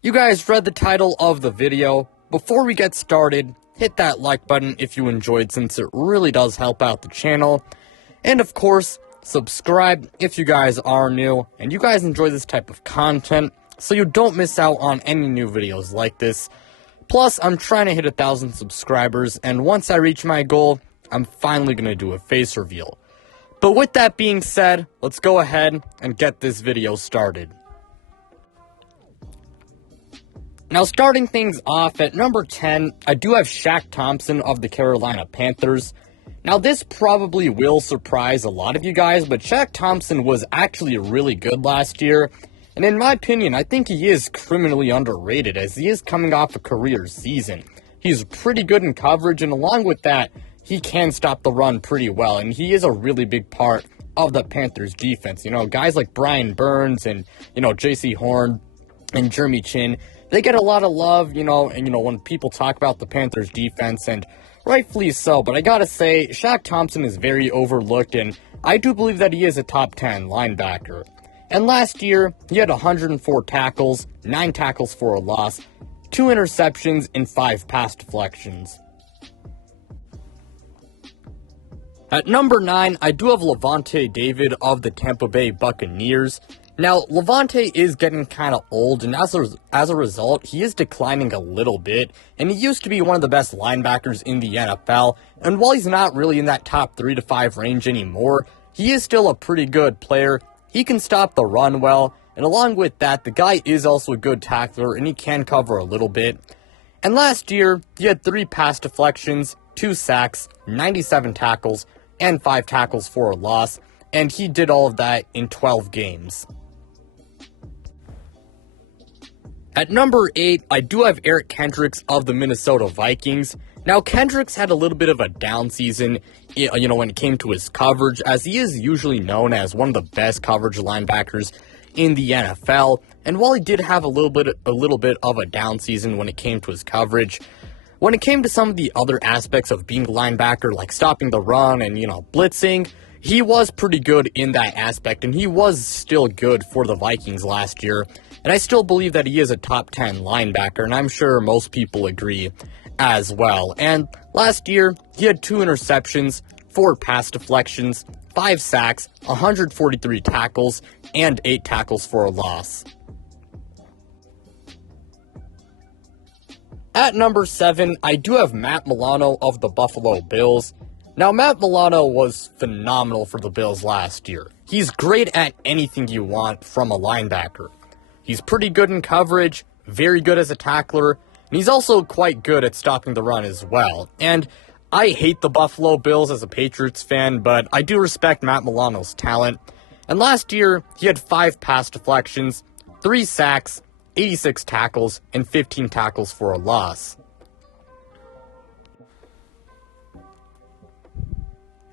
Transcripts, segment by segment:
You guys read the title of the video. Before we get started, hit that like button if you enjoyed, since it really does help out the channel. And of course, subscribe if you guys are new and you guys enjoy this type of content, so you don't miss out on any new videos like this. Plus, I'm trying to hit 1,000 subscribers, and once I reach my goal, I'm finally going to do a face reveal. But with that being said, let's go ahead and get this video started. Now, starting things off at number 10, I do have Shaq Thompson of the Carolina Panthers. Now, this probably will surprise a lot of you guys, but Shaq Thompson was actually really good last year. And in my opinion, I think he is criminally underrated, as he is coming off a career season. He's pretty good in coverage, and along with that, he can stop the run pretty well. And he is a really big part of the Panthers defense. You know, guys like Brian Burns and, J.C. Horn and Jeremy Chin, they get a lot of love, and when people talk about the Panthers defense, and rightfully so, but I gotta say, Shaq Thompson is very overlooked, and I do believe that he is a top 10 linebacker. And last year, he had 104 tackles, 9 tackles for a loss, 2 interceptions, and 5 pass deflections. At number 9, I do have Lavonte David of the Tampa Bay Buccaneers. Now, Lavonte is getting kind of old, and as a result, he is declining a little bit, and he used to be one of the best linebackers in the NFL, and while he's not really in that top 3 to 5 range anymore, he is still a pretty good player. He can stop the run well, and along with that, the guy is also a good tackler, and he can cover a little bit. And last year, he had 3 pass deflections, 2 sacks, 97 tackles, and 5 tackles for a loss, and he did all of that in 12 games. At number 8, I do have Eric Kendricks of the Minnesota Vikings. Now, Kendricks had a little bit of a down season, when it came to his coverage, as he is usually known as one of the best coverage linebackers in the NFL. And while he did have a little bit of a down season when it came to his coverage, when it came to some of the other aspects of being a linebacker, like stopping the run and, blitzing, he was pretty good in that aspect, and he was still good for the Vikings last year. And I still believe that he is a top 10 linebacker, and I'm sure most people agree as well. And last year, he had 2 interceptions, 4 pass deflections, 5 sacks, 143 tackles, and 8 tackles for a loss. At number 7, I do have Matt Milano of the Buffalo Bills. Now, Matt Milano was phenomenal for the Bills last year. He's great at anything you want from a linebacker. He's pretty good in coverage, very good as a tackler, and he's also quite good at stopping the run as well. And I hate the Buffalo Bills as a Patriots fan, but I do respect Matt Milano's talent. And last year, he had 5 pass deflections, 3 sacks, 86 tackles, and 15 tackles for a loss.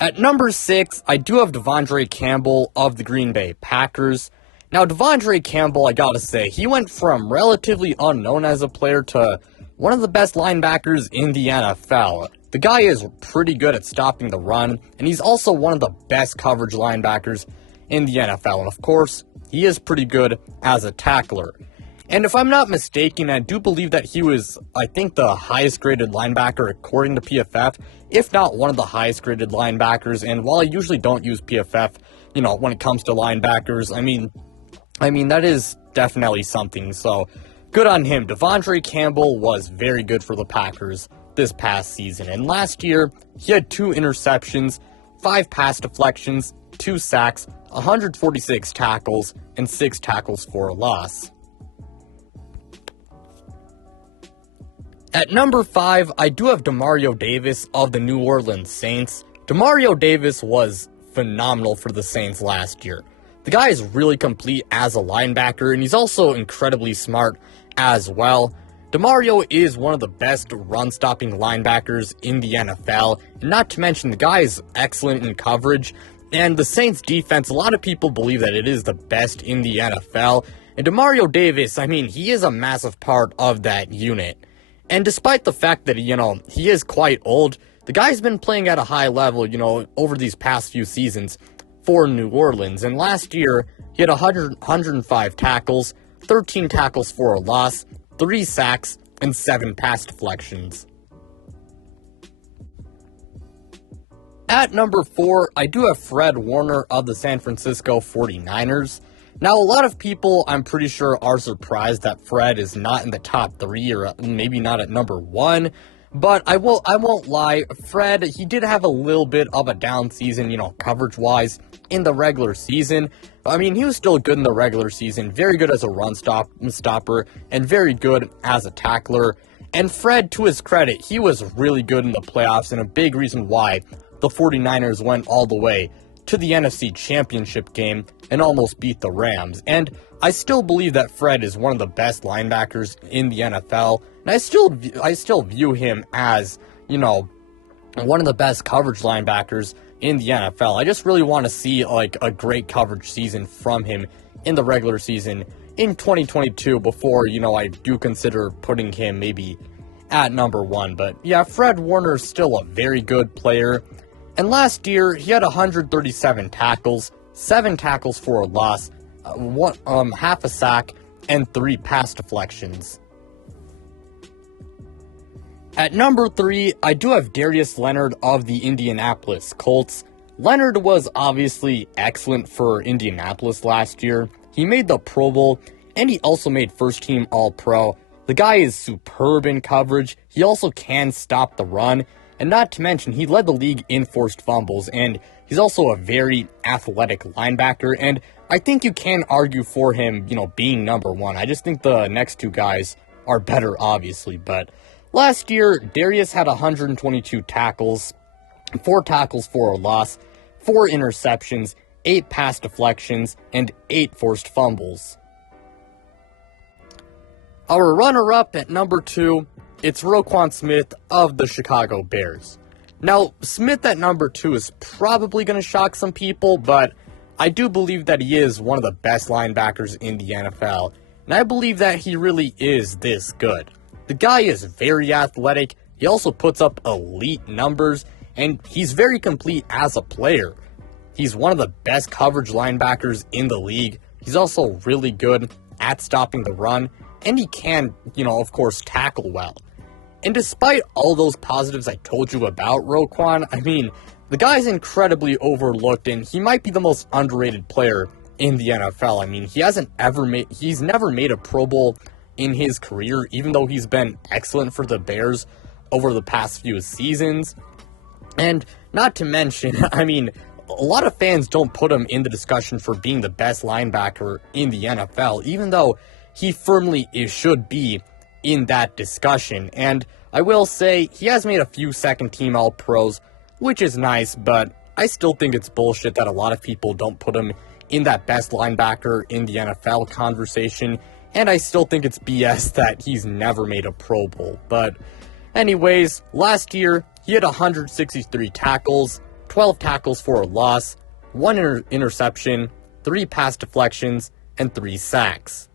At number 6, I do have DeVontae Campbell of the Green Bay Packers. Now, DeVontae Campbell, I gotta say, he went from relatively unknown as a player to one of the best linebackers in the NFL. The guy is pretty good at stopping the run, and he's also one of the best coverage linebackers in the NFL. And of course, he is pretty good as a tackler. And if I'm not mistaken, I do believe that he was, I think, the highest graded linebacker according to PFF, if not one of the highest graded linebackers. And while I usually don't use PFF, when it comes to linebackers, I mean, that is definitely something, so good on him. DeVontae Campbell was very good for the Packers this past season, and last year, he had 2 interceptions, 5 pass deflections, 2 sacks, 146 tackles, and 6 tackles for a loss. At number 5, I do have Demario Davis of the New Orleans Saints. Demario Davis was phenomenal for the Saints last year. The guy is really complete as a linebacker, and he's also incredibly smart as well. Demario is one of the best run-stopping linebackers in the NFL, and not to mention the guy is excellent in coverage, and the Saints defense, a lot of people believe that it is the best in the NFL, and Demario Davis, he is a massive part of that unit. And despite the fact that, he is quite old, the guy's been playing at a high level, over these past few seasons for New Orleans. And last year, he had 105 tackles, 13 tackles for a loss, 3 sacks, and 7 pass deflections. At number 4, I do have Fred Warner of the San Francisco 49ers. Now, a lot of people, I'm pretty sure, are surprised that Fred is not in the top 3 or maybe not at number 1. But I won't lie, Fred, he did have a little bit of a down season, coverage-wise in the regular season. I mean, he was still good in the regular season, very good as a run stopper, and very good as a tackler. And Fred, to his credit, he was really good in the playoffs, and a big reason why the 49ers went all the way to the NFC Championship game and almost beat the Rams. And I still believe that Fred is one of the best linebackers in the NFL, and I still view him as, one of the best coverage linebackers in the NFL. I just really want to see a great coverage season from him in the regular season in 2022 before, I do consider putting him maybe at number 1. But yeah, Fred Warner is still a very good player. And last year, he had 137 tackles, 7 tackles for a loss, half a sack, and 3 pass deflections. At number 3, I do have Darius Leonard of the Indianapolis Colts. Leonard was obviously excellent for Indianapolis last year. He made the Pro Bowl, and he also made first-team All-Pro. The guy is superb in coverage. He also can stop the run. And not to mention, he led the league in forced fumbles, and he's also a very athletic linebacker, and I think you can argue for him, being number 1. I just think the next 2 guys are better, obviously, but last year, Darius had 122 tackles, 4 tackles for a loss, 4 interceptions, 8 pass deflections, and 8 forced fumbles. Our runner-up at number 2, it's Roquan Smith of the Chicago Bears. Now, Smith at number 2 is probably going to shock some people, but I do believe that he is one of the best linebackers in the NFL, and I believe that he really is this good. The guy is very athletic, he also puts up elite numbers, and he's very complete as a player. He's one of the best coverage linebackers in the league. He's also really good at stopping the run, and he can, of course, tackle well. And despite all those positives I told you about Roquan, I mean, the guy's incredibly overlooked, and he might be the most underrated player in the NFL. I mean, he's never made a Pro Bowl in his career, even though he's been excellent for the Bears over the past few seasons. And not to mention, I mean, a lot of fans don't put him in the discussion for being the best linebacker in the NFL, even though he firmly should be in that discussion. And I will say, he has made a few second-team All-Pros, which is nice, but I still think it's bullshit that a lot of people don't put him in that best linebacker in the NFL conversation, and I still think it's BS that he's never made a Pro Bowl. But anyways, last year, he had 163 tackles, 12 tackles for a loss, 1 interception, 3 pass deflections, and 3 sacks.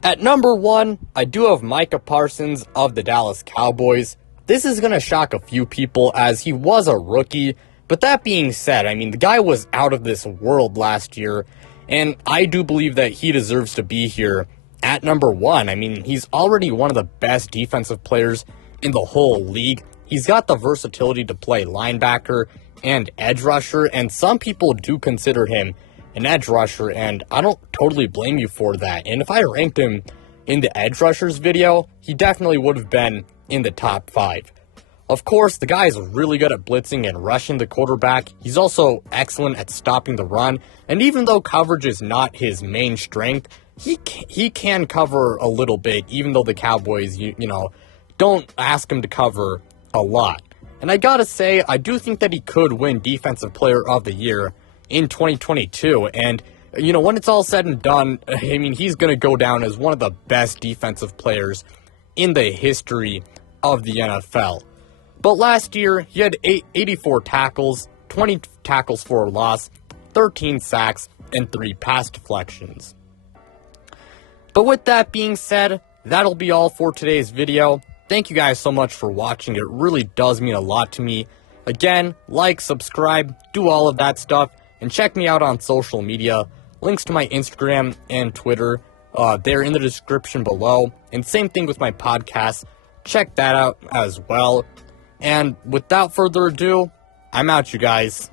At number 1, I do have Micah Parsons of the Dallas Cowboys. This is going to shock a few people as he was a rookie, but that being said, I mean, the guy was out of this world last year, and I do believe that he deserves to be here at number 1. I mean, he's already one of the best defensive players in the whole league. He's got the versatility to play linebacker and edge rusher, and some people do consider him an edge rusher, and I don't totally blame you for that. And if I ranked him in the edge rushers video, he definitely would have been in the top 5. Of course, the guy is really good at blitzing and rushing the quarterback. He's also excellent at stopping the run, and even though coverage is not his main strength, he can cover a little bit, even though the Cowboys, don't ask him to cover a lot. And I gotta say, I do think that he could win Defensive Player of the Year in 2022, and when it's all said and done, I mean, he's going to go down as one of the best defensive players in the history of the NFL. But last year, he had 84 tackles, 20 tackles for a loss, 13 sacks, and 3 pass deflections. But with that being said, that'll be all for today's video. Thank you guys so much for watching. It really does mean a lot to me. Again, like, subscribe, do all of that stuff. and check me out on social media. Links to my Instagram and Twitter, they're in the description below. And same thing with my podcast. Check that out as well. And without further ado, I'm out, you guys.